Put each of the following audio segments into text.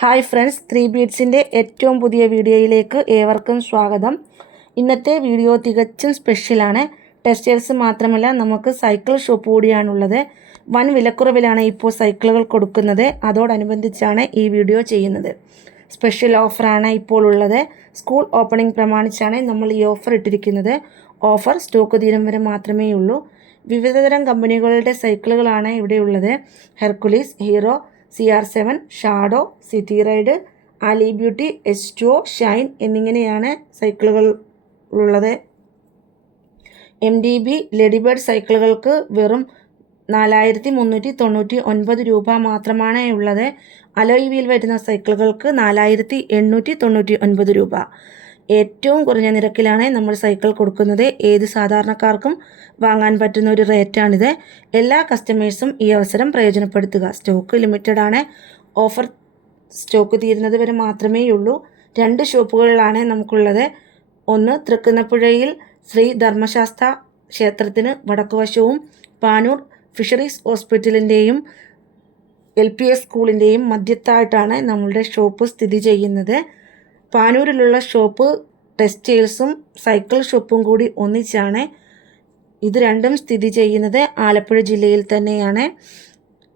Hi friends three ബീഡ്സിന്റെ ഏറ്റവും പുതിയ വീഡിയോയിലേക്ക് ഏവർക്കും സ്വാഗതം. ഇന്നത്തെ വീഡിയോ തികച്ചും സ്പെഷ്യലാണ്. ടെസ്റ്റേഴ്സ് മാത്രമല്ല നമുക്ക് സൈക്കിൾ ഷോപ്പ് കൂടിയാണുള്ളത്. വൻ വിലക്കുറവിലാണ് ഇപ്പോൾ സൈക്കിളുകൾ കൊടുക്കുന്നത്. അതോടനുബന്ധിച്ചാണ് ഈ വീഡിയോ ചെയ്യുന്നത്. സ്പെഷ്യൽ ഓഫറാണ് ഇപ്പോൾ ഉള്ളത്. സ്കൂൾ ഓപ്പണിംഗ് പ്രമാണിച്ചാണ് നമ്മൾ ഈ ഓഫർ ഇട്ടിരിക്കുന്നത്. ഓഫർ സ്റ്റോക്ക് തീരം വരെ മാത്രമേ ഉള്ളൂ വിവിധതരം കമ്പനികളുടെ സൈക്കിളുകളാണ് ഇവിടെയുള്ളത് Hercules Hero C R seven shadow city ride ആലി ബ്യൂട്ടി എസ് ടു ഷൈൻ എന്നിങ്ങനെയാണ് സൈക്കിളുകൾ ഉള്ളത് എം ഡി ബി ലെഡിബേർഡ് സൈക്കിളുകൾക്ക് വെറും നാലായിരത്തി മുന്നൂറ്റി തൊണ്ണൂറ്റി ഒൻപത് രൂപ മാത്രമാണ് ഉള്ളത്. അലോയ് വീൽ വരുന്ന സൈക്കിളുകൾക്ക് നാലായിരത്തി എണ്ണൂറ്റി തൊണ്ണൂറ്റി ഒൻപത് രൂപ. ഏറ്റവും കുറഞ്ഞ നിരക്കിലാണ് നമ്മൾ സൈക്കിൾ കൊടുക്കുന്നത്. ഏത് സാധാരണക്കാർക്കും വാങ്ങാൻ പറ്റുന്ന ഒരു റേറ്റാണിത്. എല്ലാ കസ്റ്റമേഴ്സും ഈ അവസരം പ്രയോജനപ്പെടുത്തുക. സ്റ്റോക്ക് ലിമിറ്റഡ് ആണ്. ഓഫർ സ്റ്റോക്ക് തീരുന്നത് വരെ മാത്രമേ ഉള്ളൂ. രണ്ട് ഷോപ്പുകളിലാണ് നമുക്കുള്ളത്. ഒന്ന് തൃക്കുന്നപ്പുഴയിൽ ശ്രീ ധർമ്മശാസ്ത്ര ക്ഷേത്രത്തിന് വടക്കുവശവും പാനൂർ ഫിഷറീസ് ഹോസ്പിറ്റലിന്റെയും എൽ പി എസ് സ്കൂളിന്റെയും മധ്യത്തായിട്ടാണ് നമ്മളുടെ ഷോപ്പ് സ്ഥിതി ചെയ്യുന്നത്. പാനൂരിലുള്ള ഷോപ്പ് ടെക്സ്റ്റൈൽസും സൈക്കിൾ ഷോപ്പും കൂടി ഒന്നിച്ചാണ് ഇത് രണ്ടും സ്ഥിതി ചെയ്യുന്നത്. ആലപ്പുഴ ജില്ലയിൽ തന്നെയാണ്.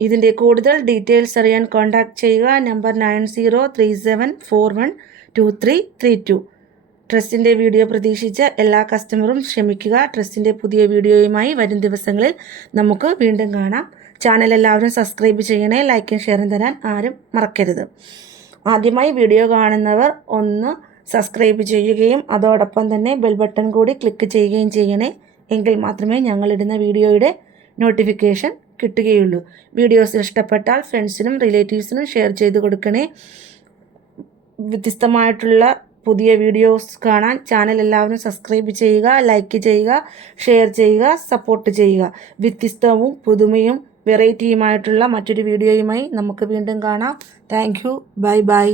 ഇതിന്റെ കൂടുതൽ ഡീറ്റെയിൽസ് അറിയാൻ കോൺടാക്ട് ചെയ്യുക. Number nine zero three seven four one two three three two. ട്രസ്റ്റിന്റെ വീഡിയോ പ്രതീക്ഷിച്ച എല്ലാ കസ്റ്റമറും ക്ഷമിക്കുക. ട്രസ്റ്റിന്റെ പുതിയ വീഡിയോയുമായി വരും ദിവസങ്ങളിൽ നമുക്ക് വീണ്ടും കാണാം. ചാനൽ എല്ലാവരും സബ്സ്ക്രൈബ് ചെയ്യണേ ലൈക്കും ഷെയറും തരാൻ ആരും മറക്കരുത്. ആദ്യമായി വീഡിയോ കാണുന്നവർ ഒന്ന് സബ്സ്ക്രൈബ് ചെയ്യുകയും അതോടൊപ്പം തന്നെ ബെൽ ബട്ടൺ കൂടി ക്ലിക്ക് ചെയ്യുകയും ചെയ്യണേ. എങ്കിൽ മാത്രമേ ഞങ്ങളിടുന്ന വീഡിയോയുടെ നോട്ടിഫിക്കേഷൻ കിട്ടുകയുള്ളൂ. വീഡിയോസ് ഇഷ്ടപ്പെട്ടാൽ ഫ്രണ്ട്സിനും റിലേറ്റീവ്സിനും ഷെയർ ചെയ്ത് കൊടുക്കണേ. വ്യത്യസ്തമായിട്ടുള്ള പുതിയ വീഡിയോസ് കാണാൻ ചാനൽ എല്ലാവരും സബ്സ്ക്രൈബ് ചെയ്യുക ലൈക്ക് ചെയ്യുക ഷെയർ ചെയ്യുക സപ്പോർട്ട് ചെയ്യുക. വ്യത്യസ്തവും പുതുമയും വെറൈറ്റിയുമായിട്ടുള്ള മറ്റൊരു വീഡിയോയുമായി നമുക്ക് വീണ്ടും കാണാം. Thank bye bye.